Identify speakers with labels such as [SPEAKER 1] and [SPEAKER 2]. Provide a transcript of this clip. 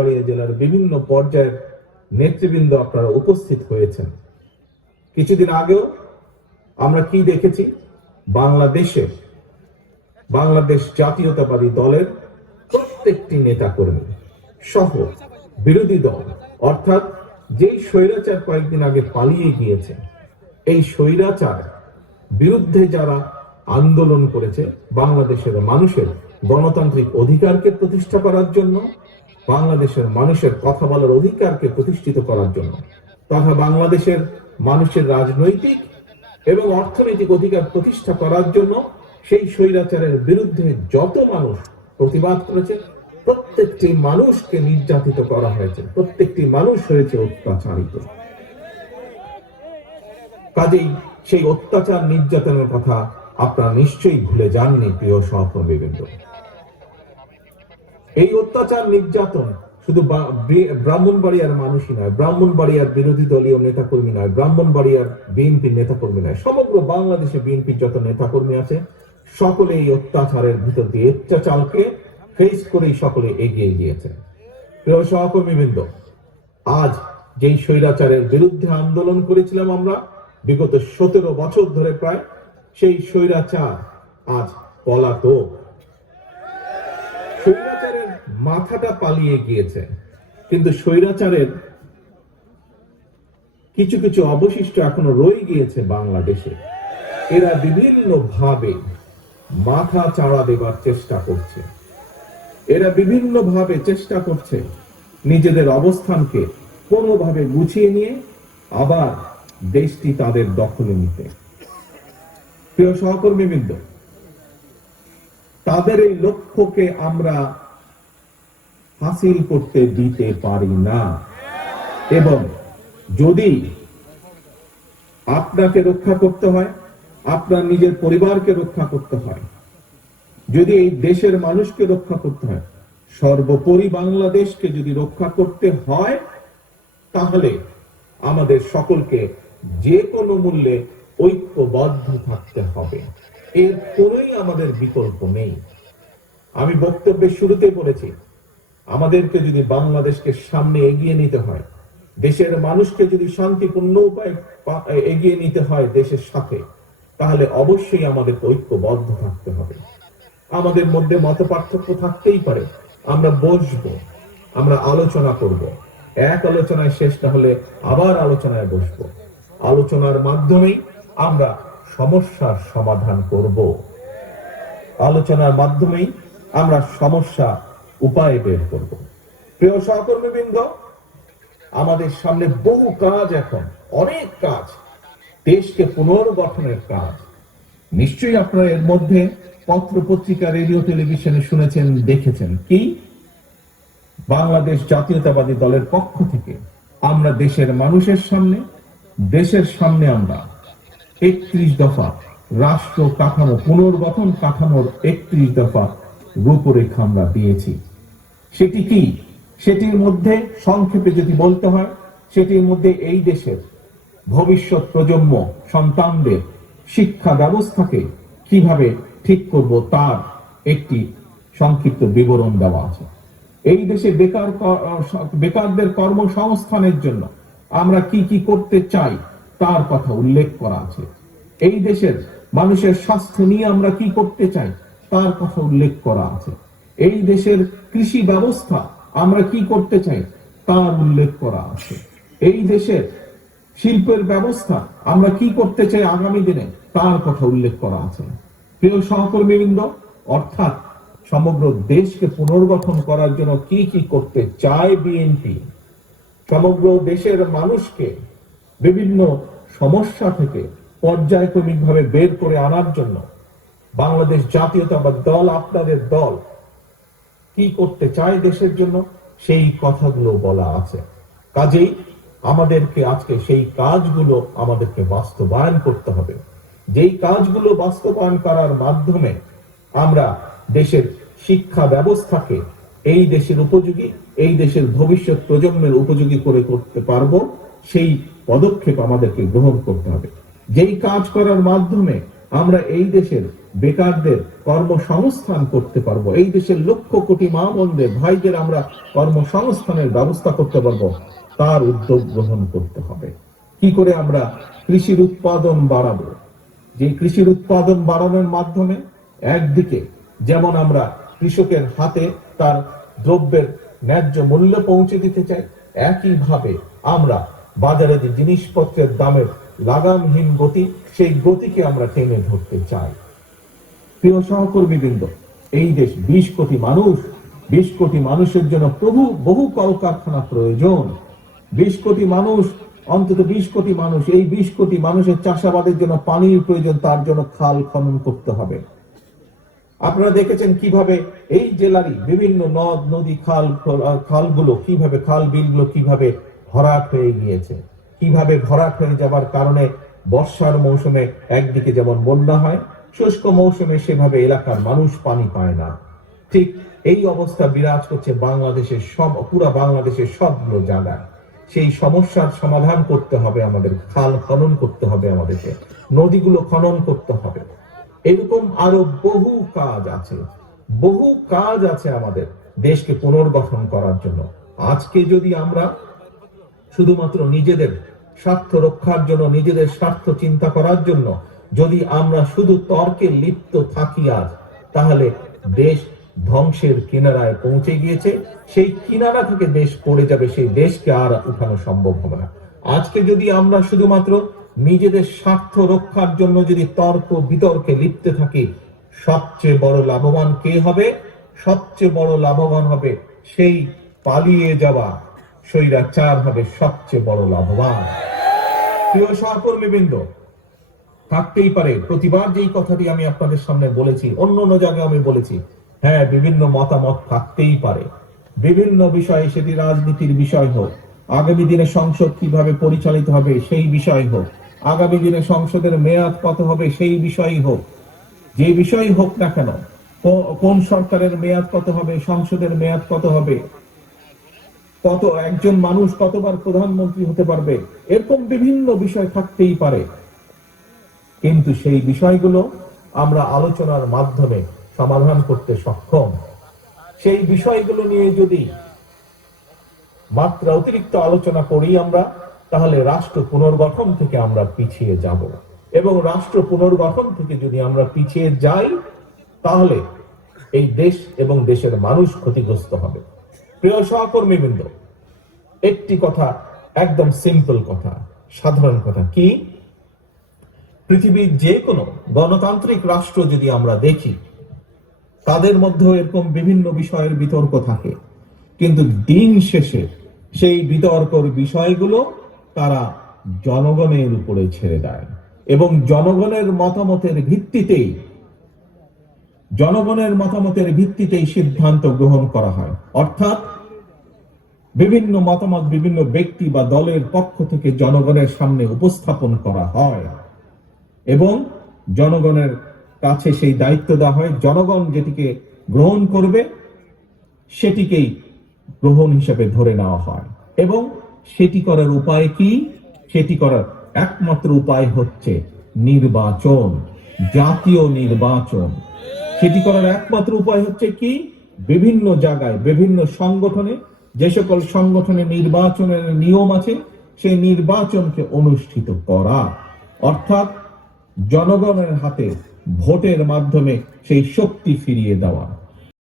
[SPEAKER 1] ব্রাহ্মণবাড়িয়া জেলার বিভিন্ন পর্যায়ের নেতৃবৃন্দ আপনারা উপস্থিত হয়েছেন। কিছুদিন আগেও আমরা কি দেখেছি? বাংলাদেশে, বাংলাদেশ জাতীয়তাবাদী দলের প্রত্যেকটি নেতাকর্মী সহ বিরোধী দল, অর্থাৎ যেই স্বৈরাচার কয়েকদিন আগে পালিয়ে গিয়েছে, এই স্বৈরাচার বিরুদ্ধে যারা আন্দোলন করেছে, বাংলাদেশের মানুষের গণতান্ত্রিক অধিকারকে প্রতিষ্ঠা করার জন্য বাংলাদেশের মানুষের কথা বলার অধিকারকে প্রতিষ্ঠিত করার জন্য। তথা বাংলাদেশের মানুষের রাজনৈতিক এবং অর্থনৈতিক অধিকার প্রতিষ্ঠা করার জন্য সেই স্বৈরাচারের বিরুদ্ধে যত মানুষ প্রতিবাদ করেছে, প্রত্যেকটি মানুষকে নির্যাতিত করা হয়েছে, প্রত্যেকটি মানুষ হয়েছে অত্যাচারিত। কাজেই সেই অত্যাচার নির্যাতনের কথা আপনারা নিশ্চয়ই ভুলে যাননি, প্রিয় সহকর্মীবৃন্দ এই অত্যাচার নির্যাতন শুধু ব্রাহ্মণবাড়িয়ার মানুষই নয়, ব্রাহ্মণবাড়িয়ার বিরোধী দলীয় নেতাকর্মী নয়, ব্রাহ্মণবাড়িয়ার বিএনপির নেতাকর্মী নয়, সমগ্র বাংলাদেশে বিএনপির যত নেতাকর্মী আছে, সকলে এই অত্যাচারের ভিতর দিয়ে অত্যাচারকে ফেস করেই সকলে এগিয়ে গিয়েছে। প্রিয় সহকর্মীবৃন্দ, আজ যেই স্বৈরাচারের বিরুদ্ধে আন্দোলন করেছিলাম আমরা, বিগত সতেরো বছর ধরে প্রায়, সেই স্বৈরাচার আজ পলাতক। মাথাটা পালিয়ে গিয়েছে। কিন্তু স্বৈরাচারের কিছু কিছু অবশিষ্ট এখনও রয়ে গিয়েছে বাংলাদেশে। এরা বিভিন্ন ভাবে মাথা চাড়া দেবার চেষ্টা করছে। এরা বিভিন্ন ভাবে চেষ্টা করছে নিজেদের অবস্থানকে কোনোভাবে গুছিয়ে নিয়ে আবার দেশটি তাদের দখলে নিতে। প্রিয় সহকর্মীবৃন্দ, তাদের এই লক্ষ্যকে আমরা হাসিল করতে দিতে পারি না। এবং যদি আপনাকে রক্ষা করতে হয়, আপনার নিজের পরিবারকে রক্ষা করতে হয়, যদি এই দেশের মানুষকে রক্ষা করতে হয়, সর্বোপরি বাংলাদেশকে যদি রক্ষা করতে হয়, তাহলে আমাদের সকলকে যে কোনো মূল্যে ঐক্যবদ্ধ থাকতে হবে। এর কোনোই আমাদের বিকল্প নেই। আমি বক্তব্যের শুরুতে বলেছি আমাদেরকে যদি বাংলাদেশকে সামনে এগিয়ে নিতে হয়, দেশের মানুষকে যদি শান্তিপূর্ণ উপায়ে এগিয়ে নিতে হয় দেশের সাথে, তাহলে অবশ্যই আমাদের ঐক্যবদ্ধ থাকতে হবে। আমাদের মধ্যে মত পার্থক্য থাকতেই পারে। আমরা বসবো, আমরা আলোচনা করব। এক আলোচনায় শেষ না হলে আবার আলোচনায় বসবো। আলোচনার মাধ্যমেই আমরা সমস্যার সমাধান করব। আলোচনার মাধ্যমেই আমরা সমস্যা উপায় বের করব। প্রিয় সহকর্মীবৃন্দ, আমাদের সামনে বহু কাজ এখন, অনেক কাজ, দেশকে পুনর্গঠনের কাজ। নিশ্চয়ই আপনারা এর মধ্যে পত্র পত্রিকা, রেডিও, টেলিভিশনে শুনেছেন, দেখেছেন। কি? বাংলাদেশ জাতীয়তাবাদী দলের পক্ষ থেকে আমরা দেশের মানুষের সামনে, দেশের সামনে আমরা একত্রিশ দফা রাষ্ট্র কাঠামো, পুনর্গঠন কাঠামোর একত্রিশ দফা রূপরেখা আমরা দিয়েছি। সেটি কি? সেটির মধ্যে সংক্ষেপে যদি বলতে হয়, সেটির মধ্যে এই দেশের ভবিষ্যৎ প্রজন্ম, সন্তানদের শিক্ষা ব্যবস্থাকে কীভাবে ঠিক করব তার একটি সংক্ষিপ্ত বিবরণ দেওয়া আছে। এই দেশে বেকার বেকারদের কর্মসংস্থানের জন্য আমরা কি কি করতে চাই তার কথা উল্লেখ করা আছে। এই দেশের মানুষের স্বাস্থ্য নিয়ে আমরা কি করতে চাই তার কথা উল্লেখ করা আছে। এই দেশের কৃষি ব্যবস্থা আমরা কি করতে চাই তার উল্লেখ করা আছে। এই দেশের শিল্পের ব্যবস্থা আমরা কি করতে চাই আগামী দিনে তার কথা উল্লেখ করা আছে। প্রিয় সহকর্মীবৃন্দ, অর্থাৎ সমগ্র দেশকে পুনর্গঠন করার জন্য কি কি করতে চায় বিএনপি? সমগ্র দেশের মানুষকে বিভিন্ন সমস্যা থেকে পর্যায়ক্রমিকভাবে বের করে আনার জন্য বাংলাদেশ জাতীয়তাবাদ দল, আপনাদের দল কি করতে চায় দেশের জন্য, সেই কথাগুলো বলা আছে। কাজেই আমাদেরকে আজকে সেই কাজগুলো আমাদেরকে বাস্তবায়ন করতে হবে। যেই কাজগুলো বাস্তবায়ন করার মাধ্যমে আমরা দেশের শিক্ষা ব্যবস্থাকে এই দেশের উপযোগী, এই দেশের ভবিষ্যৎ প্রজন্মের উপযোগী করে করতে পারব, সেই পদক্ষেপ আমাদেরকে গ্রহণ করতে হবে। যেই কাজ করার মাধ্যমে আমরা এই দেশের বেকারদের কর্মসংস্থান করতে পারব। এই দেশের লক্ষ কোটি মা বোনদের, ভাইদের আমরা কর্মসংস্থানের ব্যবস্থা করতে পারব। তার উদ্যোগ গ্রহণ করতে হবে। কি করে আমরা কৃষির উৎপাদন বাড়াবো? যে কৃষির উৎপাদন বাড়ানোর মাধ্যমে একদিকে যেমন আমরা কৃষকের হাতে তার দ্রব্যের ন্যায্য মূল্য পৌঁছে দিতে চাই, একইভাবে আমরা বাজারে যে জিনিসপত্রের দামের লাগামহীন গতি, সেই গতিকে আমরা টেনে ধরতে চাই। প্রিয় সহকর্মীবৃন্দ, এই দেশ বিশ কোটি মানুষ, বিশ কোটি মানুষের জন্য প্রভু বহু কলকারখানা প্রয়োজন। বিশ কোটি মানুষ, অন্তত বিশ কোটি মানুষ, এই বিশ কোটি মানুষের চাষাবাদের জন্য পানির প্রয়োজন, তার জন্য খাল খনন করতে হবে। আপনারা দেখেছেন কীভাবে এই জেলারই বিভিন্ন নদ, নদী, খাল খালগুলো, কীভাবে খাল বিলগুলো কীভাবে ভরাট হয়ে গিয়েছে। কীভাবে ভরাট হয়ে যাবার কারণে বর্ষার মৌসুমে একদিকে যেমন বন্যা হয়, শুষ্ক মৌসুমে সেভাবে এলাকার মানুষ পানি পায় না। ঠিক এই অবস্থা বিরাজ করছে বাংলাদেশের সব, পুরা বাংলাদেশের সবগুলো জায়গায়। সেই সমস্যার সমাধান করতে হবে আমাদের, খাল খনন করতে হবে আমাদেরকে, নদীগুলো খনন করতে হবে। এরকম আরও বহু কাজ আছে, বহু কাজ আছে আমাদের দেশকে পুনর্গঠন করার জন্য। আজকে যদি আমরা শুধুমাত্র নিজেদের স্বার্থ রক্ষার জন্য, নিজেদের স্বার্থ চিন্তা করার জন্য যদি আমরা শুধু তর্কে লিপ্ত থাকি আজ, তাহলে দেশ ধ্বংসের কিনারায় পৌঁছে গিয়েছে। সেই কিনারা থেকে দেশ পড়ে যাবে, সেই দেশকে আর উঠানো সম্ভব হবে না। আজকে যদি আমরা শুধুমাত্র নিজেদের স্বার্থ রক্ষার জন্য যদি তর্ক বিতর্কে লিপ্ত থাকি, সবচেয়ে বড় লাভবান কে হবে? সবচেয়ে বড় লাভবান হবে সেই পালিয়ে যাওয়া স্বৈরাচার হবে সবচেয়ে বড় লাভবান। প্রিয় সহকর্মীবৃন্দ, থাকতেই পারে, প্রতিবার যেই কথাটি আমি আপনাদের সামনে বলেছি, অন্য অন্য জায়গায় আমি বলেছি হ্যাঁ বিভিন্ন মতামত থাকতেই পারে। বিভিন্ন বিষয়ে সেটি রাজনীতির বিষয় হোক, আগামী দিনে সংসদ কীভাবে পরিচালিত হবে সেই বিষয় হোক, আগামী দিনে সংসদের মেয়াদ কত হবে সেই বিষয়ই হোক, যে বিষয়ই হোক না কেন কোন সরকারের মেয়াদ কত হবে, সংসদের মেয়াদ কত হবে কত একজন মানুষ কতবার প্রধানমন্ত্রী হতে পারবে? এরকম বিভিন্ন বিষয় থাকতেই পারে। কিন্তু সেই বিষয়গুলো আমরা আলোচনার মাধ্যমে সমাধান করতে সক্ষম। সেই বিষয়গুলো নিয়ে যদি মাত্রা অতিরিক্ত আলোচনা করি আমরা, তাহলে রাষ্ট্র পুনর্গঠন থেকে আমরা পিছিয়ে যাব। এবং রাষ্ট্র পুনর্গঠন থেকে যদি আমরা পিছিয়ে যাই, তাহলে এই দেশ এবং দেশের মানুষ ক্ষতিগ্রস্ত হবে। প্রিয় সহকর্মীবৃন্দ, একটি কথা, একদম সিম্পল কথা, সাধারণ কথা কি? পৃথিবীর যে কোনো গণতান্ত্রিক রাষ্ট্র যদি আমরা দেখি, তাদের মধ্যেও এরকম বিভিন্ন বিষয়ের বিতর্ক থাকে। কিন্তু দিন শেষে সেই বিতর্কর বিষয়গুলো তারা জনগণের উপরে ছেড়ে দেয় এবং জনগণের মতামতের ভিত্তিতেই জনগণের মতামতের ভিত্তিতেই সিদ্ধান্ত গ্রহণ করা হয়। অর্থাৎ, বিভিন্ন মতামত বিভিন্ন ব্যক্তি বা দলের পক্ষ থেকে জনগণের সামনে উপস্থাপন করা হয় এবং জনগণের কাছে সেই দায়িত্ব দেওয়া হয়। জনগণ যেটিকে গ্রহণ করবে, সেটিকেই গ্রহণ হিসেবে ধরে নেওয়া হয়। এবং সেটি করার উপায় কি? সেটি করার একমাত্র উপায় হচ্ছে নির্বাচন, জাতীয় নির্বাচন। সেটি করার একমাত্র উপায় হচ্ছে কি? বিভিন্ন জায়গায়, বিভিন্ন সংগঠনে, যে সকল সংগঠনে নির্বাচনের নিয়ম আছে, সেই নির্বাচনকে অনুষ্ঠিত করা। অর্থাৎ জনগণের হাতে ভোটের মাধ্যমে সেই শক্তি ফিরিয়ে দেওয়া।